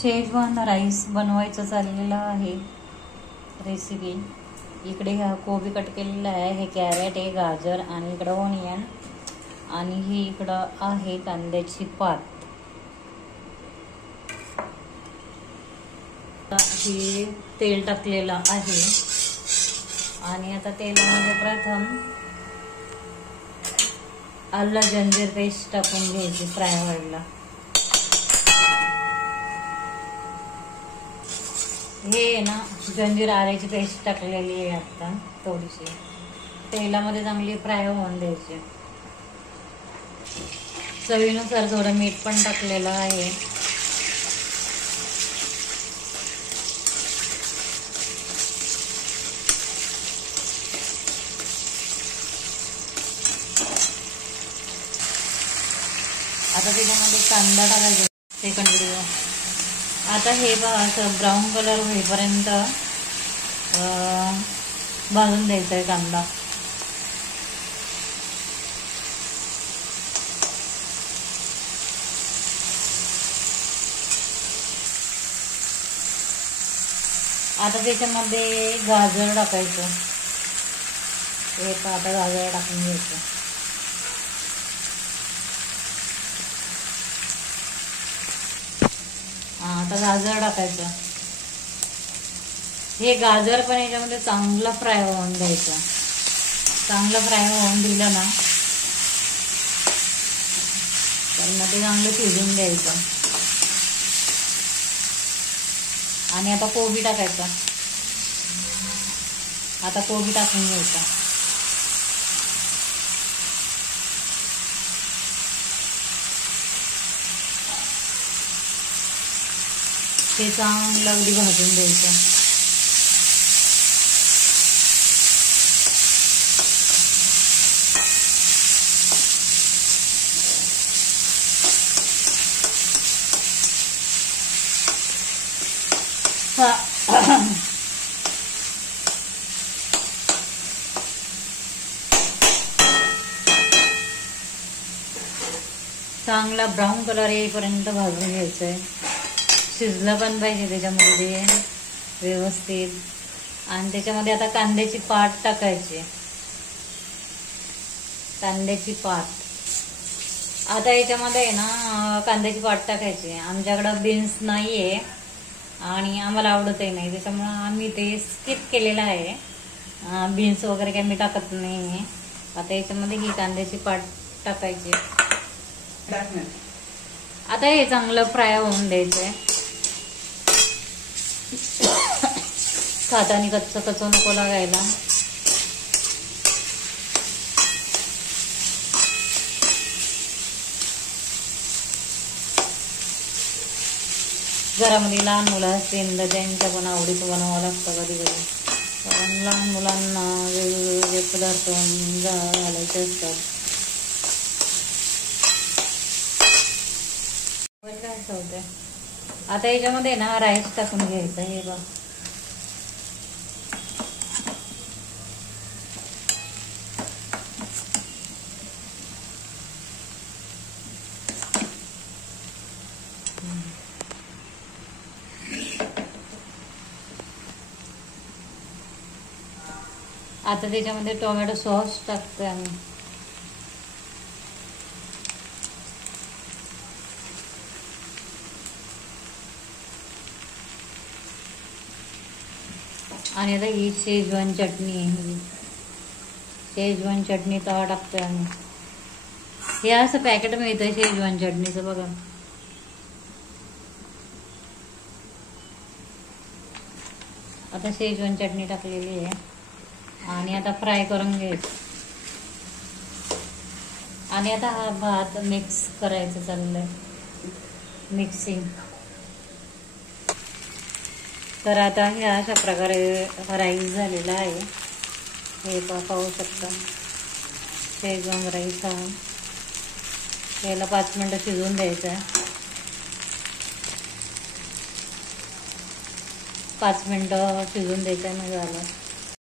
Schezwan rice बनवायचं चाललेलं आहे रेसिपी। इकडे हा कोबी कट केलेला आहे, हे कॅरेट आहे, गाजर आणि इकडं ओनियन आणि ही इकडं आहे कांद्याची पात। हे तेल टाकलेलं आहे आणि आता तेलामध्ये प्रथम आलं जंजीर पेस्ट टाकून घ्यायची फ्राय व्हायला। हे ना जंजीर आल्याची पेस्ट टाकलेली आहे, आता थोडीशी तेलामध्ये चांगली फ्राय होऊन द्यायची। चवीनुसार थोडं मीठ पण टाकलेलं आहे। आता त्याच्यामध्ये कांदा टाकायचा सेकंड व्हिडिओ। आता हे बघा असं ब्राऊन कलर होईपर्यंत भाजून द्यायचा आहे कांदा। आता त्याच्यामध्ये गाजर टाकायचं, हे आता गाजर टाकून घ्यायचं। आता गाजर टाकायचं, हे गाजर पण याच्यामध्ये चांगलं फ्राय होऊन द्यायचं। चांगलं फ्राय होऊन दिलं ना तर मग ते चांगलं शिजून द्यायचं। आणि आता कोबी टाकायचा, आता कोबी टाकून घ्यायचा। ते चांगलं अगदी भाजून द्यायचं। चांगला ब्राऊन कलर येईपर्यंत भाजून घ्यायचंय। शिजलं पण पाहिजे त्याच्यामध्ये व्यवस्थित। आणि त्याच्यामध्ये आता कांद्याची पात टाकायची, कांद्याची पात। आता याच्यामध्ये ना कांद्याची पात टाकायची। आमच्याकडं बीन्स नाहीये आणि आम्हाला आवडतही नाही, त्याच्यामुळं आम्ही ते स्किप केलेलं आहे। बीन्स वगैरे काही मी टाकत नाही। आता याच्यामध्ये ही कांद्याची पात टाकायची। आता हे चांगलं फ्राय होऊन द्यायचंय। खातानी कच्चं कच्चं नको लागायला। घरामध्ये लहान मुलं असतील तर त्यांच्या पण आवडीचं बनावं लागतं कधी कधी, कारण लहान मुलांना वेगवेगळे पदार्थ घालायचे असतात। काय होतंय आता याच्यामध्ये ना राईस टाकून घ्यायचा, हे बघ। आता त्याच्यामध्ये टोमॅटो सॉस टाकतोय आम्ही। आणि आता ही शेजवान चटणी आहे, शेजवान चटणी तवा टाकतोय आम्ही। हे असं पॅकेट मिळतं शेजवान चटणीचं बघा। आता शेजवान चटणी टाकलेली आहे आणि आता फ्राय करून घ्यायचं। आणि आता हा भात मिक्स करायचं चाललंय, मिक्सिंग। तर आता हे अशा प्रकारे राईस झालेला आहे, हे पाहू शकता। शेजवान राईस हा याला 5 मिनिटं शिजवून द्यायचं आहे। 5 मिनिटं शिजवून द्यायचं आहे, मग झालं।